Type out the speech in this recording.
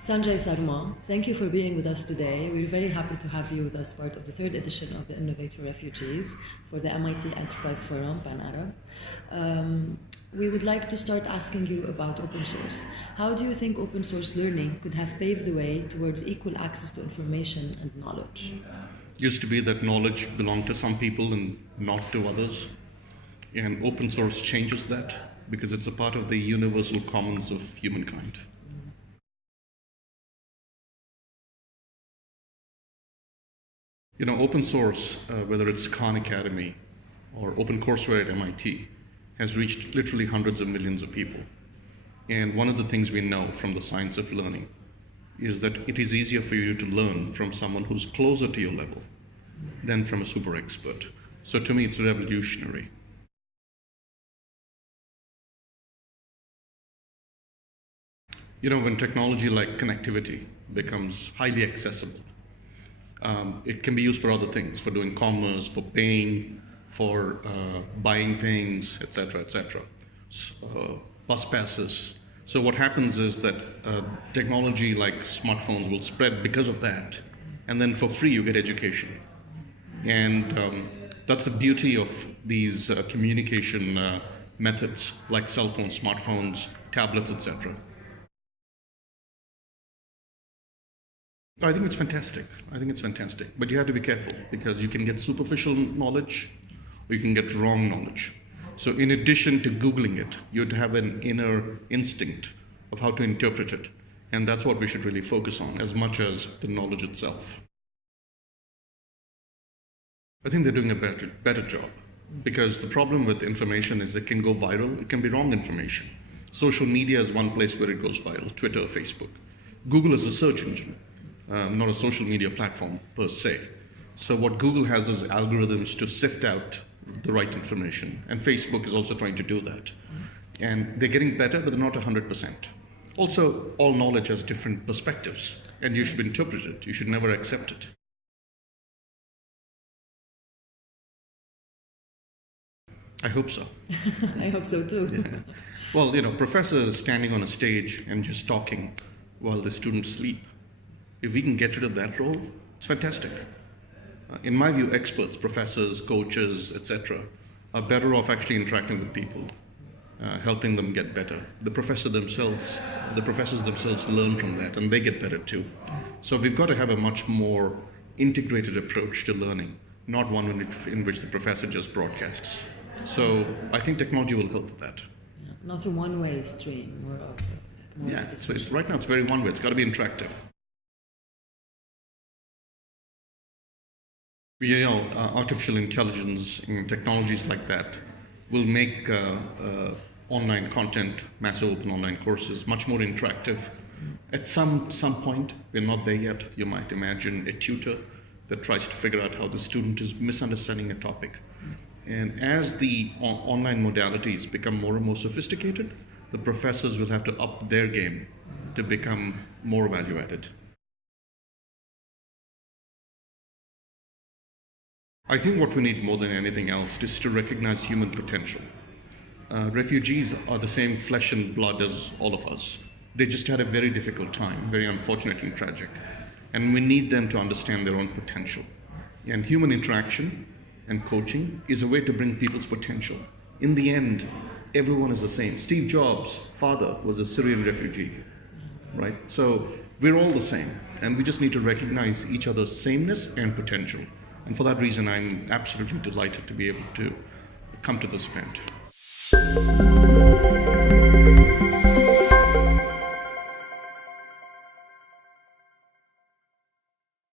Sanjay Sarma, thank you for being with us today. We're very happy to have you as part of the third edition of the Innovate for Refugees for the MIT Enterprise Forum Pan Arab. We would like to start asking you about open source. How do you think open source learning could have paved the way towards equal access to information and knowledge? Used to be that knowledge belonged to some people and not to others. And open source changes that because it's a part of the universal commons of humankind. You know, open source, whether it's Khan Academy or OpenCourseWare at MIT, has reached literally hundreds of millions of people. And one of the things we know from the science of learning is that it is easier for you to learn from someone who's closer to your level than from a super expert. So to me, it's revolutionary. You know, when technology like connectivity becomes highly accessible, it can be used for other things, for doing commerce, for paying, for buying things, etc., etc. Bus passes. So what happens is that technology like smartphones will spread because of that. And then for free, you get education. And that's the beauty of these communication methods like cell phones, smartphones, tablets, etc. I think it's fantastic. I think it's fantastic. But you have to be careful because you can get superficial knowledge or you can get wrong knowledge. So in addition to Googling it, you have to have an inner instinct of how to interpret it. And that's what we should really focus on as much as the knowledge itself. I think they're doing a better job because the problem with information is it can go viral. It can be wrong information. Social media is one place where it goes viral, Twitter, Facebook. Google is a search engine. Not a social media platform per se. So what Google has is algorithms to sift out the right information. And Facebook is also trying to do that. And they're getting better, but they're not 100%. Also, all knowledge has different perspectives, and you should interpret it. You should never accept it. I hope so. I hope so too. Yeah. Well, you know, professors standing on a stage and just talking while the students sleep. If we can get rid of that role, it's fantastic. In my view, experts, professors, coaches, etc., are better off actually interacting with people, helping them get better. The professors themselves learn from that, and they get better too. So we've got to have a much more integrated approach to learning, not one in which the professor just broadcasts. So I think technology will help with that. Yeah, not a one-way stream. Yeah, so right now it's very one-way. It's got to be interactive. You know, artificial intelligence and technologies like that will make online content, massive open online courses, much more interactive. At some point, we're not there yet. You might imagine a tutor that tries to figure out how the student is misunderstanding a topic. And as the online modalities become more and more sophisticated, the professors will have to up their game to become more value-added. I think what we need more than anything else is to recognize human potential. Refugees are the same flesh and blood as all of us. They just had a very difficult time, very unfortunate and tragic. And we need them to understand their own potential. And human interaction and coaching is a way to bring people's potential. In the end, everyone is the same. Steve Jobs' father was a Syrian refugee, right? So we're all the same. And we just need to recognize each other's sameness and potential. And for that reason, I'm absolutely delighted to be able to come to this event.